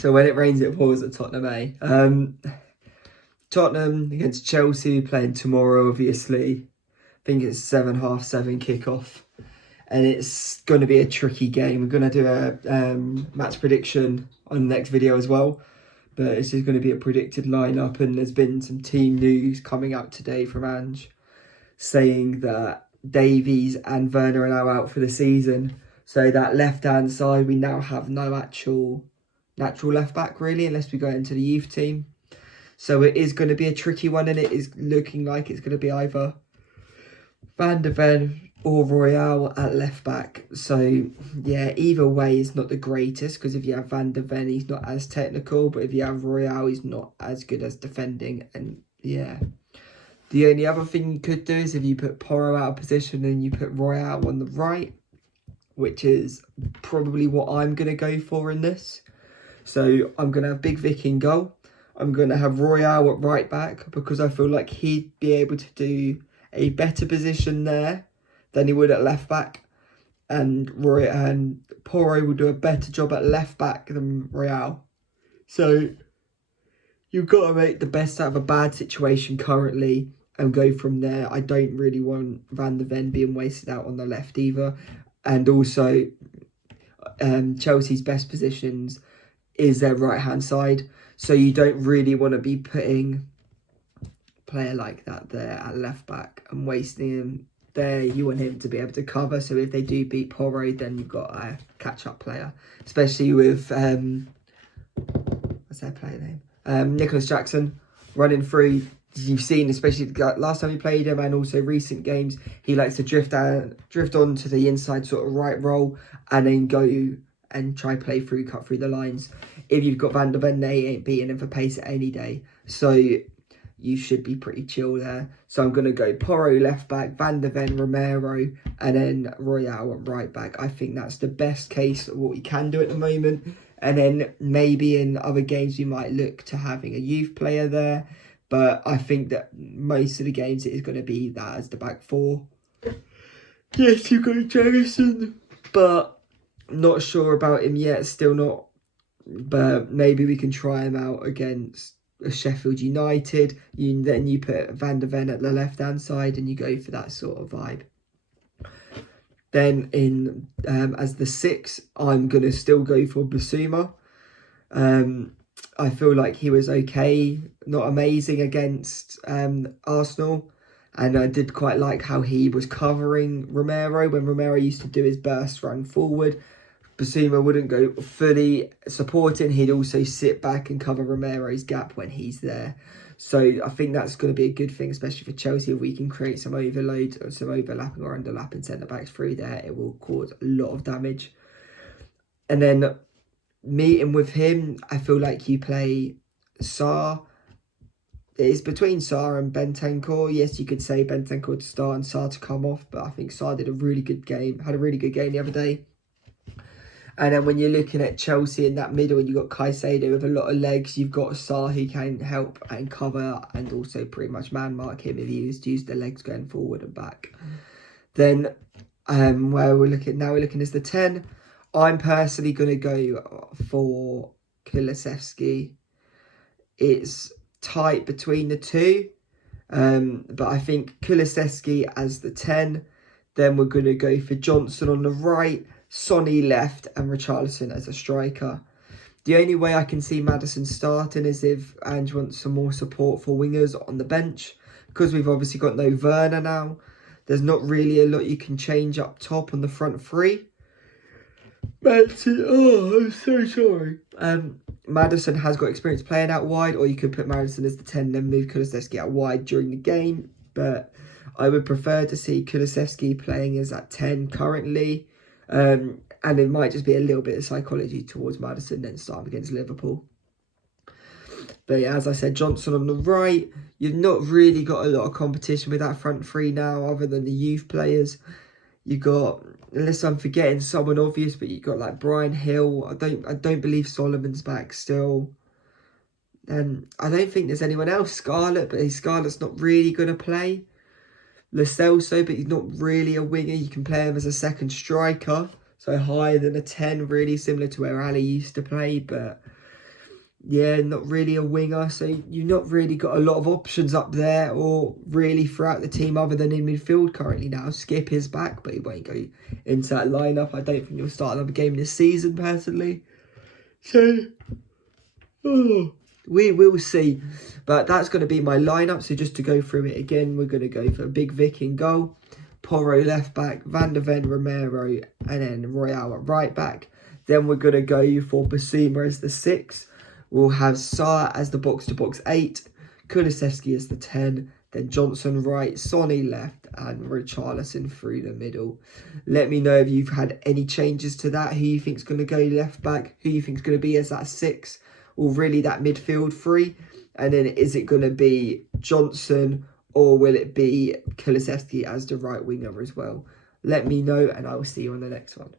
So when it rains, it pours at Tottenham, eh? Tottenham against Chelsea playing tomorrow, obviously. I think it's 7:30 kickoff. And it's going to be a tricky game. We're going to do a match prediction on the next video as well. But this is going to be a predicted lineup. And there's been some team news coming out today from Ange saying that Davies and Werner are now out for the season. So that left-hand side, we now have no actual natural left-back, really, unless we go into the youth team. So it is going to be a tricky one, and it is looking like it's going to be either Van de Ven or Royale at left-back. So, yeah, either way is not the greatest, because if you have Van de Ven, he's not as technical, but if you have Royale, he's not as good as defending, and yeah. The only other thing you could do is if you put Porro out of position and you put Royale on the right, which is probably what I'm going to go for in this. So I'm going to have Big Vic in goal. I'm going to have Royale at right back because I feel like he'd be able to do a better position there than he would at left back. And Porro will do a better job at left back than Royale. So you've got to make the best out of a bad situation currently and go from there. I don't really want Van de Ven being wasted out on the left either. And also, Chelsea's best positions is their right-hand side. So you don't really want to be putting a player like that there at left-back and wasting him there. You want him to be able to cover. So if they do beat Porro, then you've got a catch-up player. Especially with, what's their player name? Nicholas Jackson running through. You've seen, especially last time he played him and also recent games, he likes to drift on to the inside sort of right role and then go and try play through, cut through the lines. If you've got Van de Ven, they ain't beating him for pace any day. So you should be pretty chill there. So I'm going to go Porro left back, Van de Ven, Romero, and then Royale at right back. I think that's the best case of what we can do at the moment. And then maybe in other games we might look to having a youth player there. But I think that most of the games it is going to be that as the back four. Yes, you've got Jefferson, but not sure about him yet. Still not. But maybe we can try him out against Sheffield United. Then you put Van de Ven at the left-hand side and you go for that sort of vibe. Then in as the 6, I'm going to still go for Basuma. I feel like he was okay, not amazing against Arsenal. And I did quite like how he was covering Romero. When Romero used to do his burst run forward, Basuma wouldn't go fully supporting. He'd also sit back and cover Romero's gap when he's there. So I think that's going to be a good thing, especially for Chelsea. If we can create some overload, or some overlapping or underlapping centre-backs through there, it will cause a lot of damage. And then meeting with him, I feel like you play Sarr. It is between Sarr and Bentancur. Yes, you could say Bentancur to start and Sarr to come off, but I think Sarr did a really good game, had a really good game the other day. And then when you're looking at Chelsea in that middle and you've got Caicedo with a lot of legs, you've got Sarr who can help and cover and also pretty much man mark him if he was to use the legs going forward and back. Then where we're looking as the 10. I'm personally going to go for Kulusevski. It's tight between the two. But I think Kulusevski as the 10. Then we're going to go for Johnson on the right, Sonny left, and Richarlison as a striker. The only way I can see Maddison starting is if Ange wants some more support for wingers on the bench. Because we've obviously got no Werner now. There's not really a lot you can change up top on the front three. Madison, oh, I'm so sorry. Maddison has got experience playing out wide, or you could put Maddison as the 10 then move Kulusevski out wide during the game. But I would prefer to see Kulusevski playing as at 10 currently. And it might just be a little bit of psychology towards Maddison then start against Liverpool. But yeah, as I said, Johnson on the right. You've not really got a lot of competition with that front three now other than the youth players. You've got, unless I'm forgetting someone obvious, but you've got like Brian Hill. I don't believe Solomon's back still. And I don't think there's anyone else. Scarlett's not really going to play. Lo Celso, but he's not really a winger. You can play him as a second striker. So higher than a 10, really similar to where Ali used to play. But yeah, not really a winger. So you've not really got a lot of options up there or really throughout the team other than in midfield currently now. Skip is back, but he won't go into that lineup. I don't think he'll start another game this season, personally. So, oh, we will see. But that's going to be my lineup. So just to go through it again, we're going to go for Big Vic in goal. Porro left back, Van der Ven, Romero, and then Royale at right back. Then we're going to go for Basuma as the 6. We'll have Sarr as the box-to-box 8, Kulusevski as the 10, then Johnson right, Sonny left, and Richarlison through the middle. Let me know if you've had any changes to that, who you think's going to go left back, who you think's going to be as that 6, or really that midfield 3. And then is it going to be Johnson, or will it be Kulusevski as the right winger as well? Let me know, and I will see you on the next one.